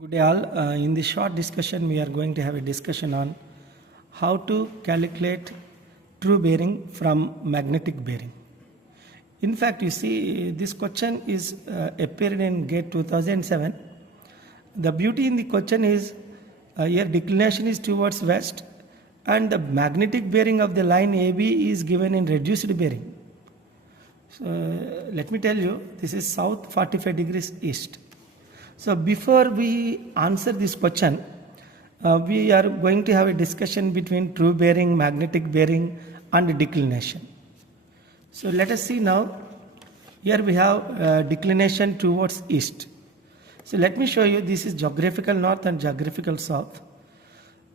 Good day all. In this short discussion, we are going to have a discussion on how to calculate true bearing from magnetic bearing. In fact, you see, this question is appeared in GATE 2007. The beauty in the question is here declination is towards west and the magnetic bearing of the line AB is given in reduced bearing. So let me tell you, this is south 45 degrees east. So before we answer this question, we are going to have a discussion between true bearing, magnetic bearing and declination. So let us see now. Here we have declination towards east. So let me show you, this is geographical north and geographical south.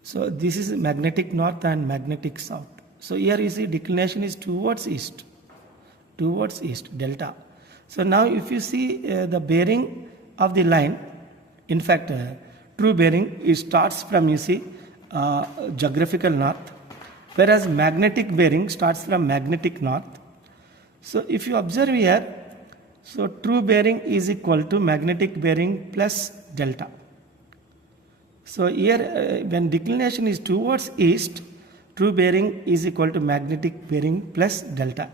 So this is magnetic north and magnetic south. So here you see declination is towards east, delta. So now if you see the bearing of the line, in fact true bearing, it starts from, you see, geographical north, whereas magnetic bearing starts from magnetic north. So if you observe here, so true bearing is equal to magnetic bearing plus delta. So here when declination is towards east, true bearing is equal to magnetic bearing plus delta.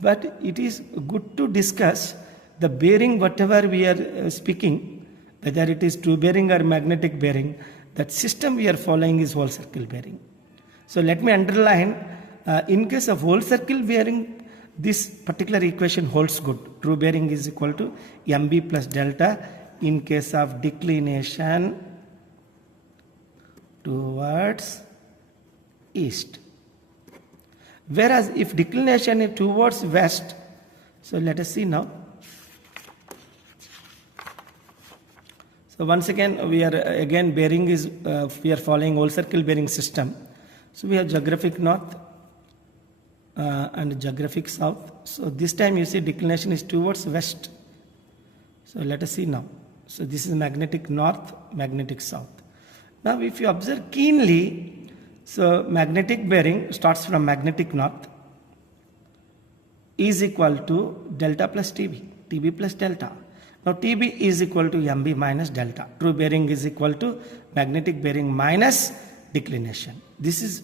But it is good to discuss the bearing, whatever we are speaking, whether it is true bearing or magnetic bearing, that system we are following is whole circle bearing. So let me underline, in case of whole circle bearing, this particular equation holds good. True bearing is equal to mb plus delta in case of declination towards east. Whereas if declination is towards west, so let us see now. So once again, we are again bearing is, we are following whole circle bearing system. So we have geographic north and geographic south. So this time you see declination is towards west. So let us see now. So this is magnetic north, magnetic south. Now if you observe keenly, so magnetic bearing starts from magnetic north is equal to delta plus TB plus delta. Now TB is equal to MB minus delta. True bearing is equal to magnetic bearing minus declination. This is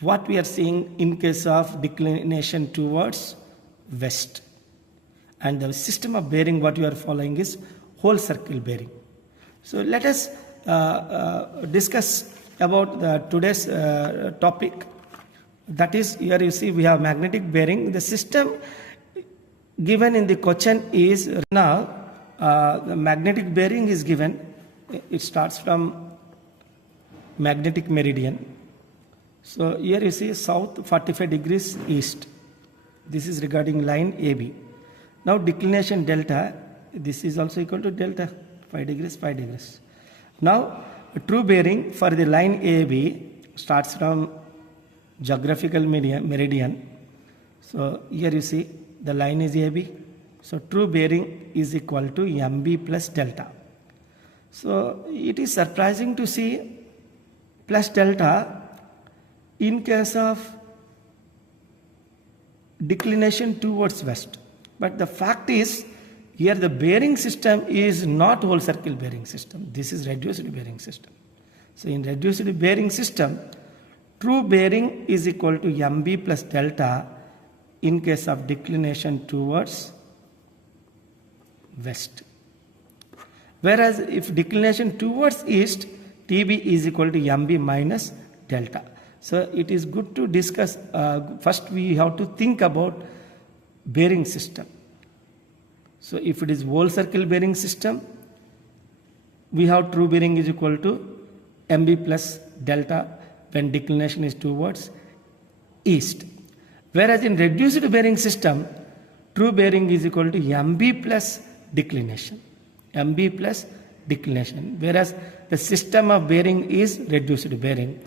what we are seeing in case of declination towards west. And the system of bearing what you are following is whole circle bearing. So let us discuss about the today's topic. That is, here you see we have magnetic bearing. The system given in the question is now the magnetic bearing is given. It starts from magnetic meridian. So here you see south 45 degrees east. This is regarding line AB. Now declination delta, this is also equal to delta 5 degrees, 5 degrees. Now true bearing for the line AB starts from geographical meridian. So here you see the line is AB. So true bearing is equal to MB plus delta. So it is surprising to see plus delta in case of declination towards west. But the fact is, here the bearing system is not whole circle bearing system. This is reduced bearing system. So in reduced bearing system, true bearing is equal to MB plus delta in case of declination towards west. Whereas if declination towards east, TB is equal to MB minus delta. So it is good to discuss, first we have to think about bearing system. So if it is whole circle bearing system, we have true bearing is equal to MB plus delta when declination is towards east. Whereas in reduced bearing system, true bearing is equal to MB plus declination. MB plus declination. Whereas the system of bearing is reduced bearing.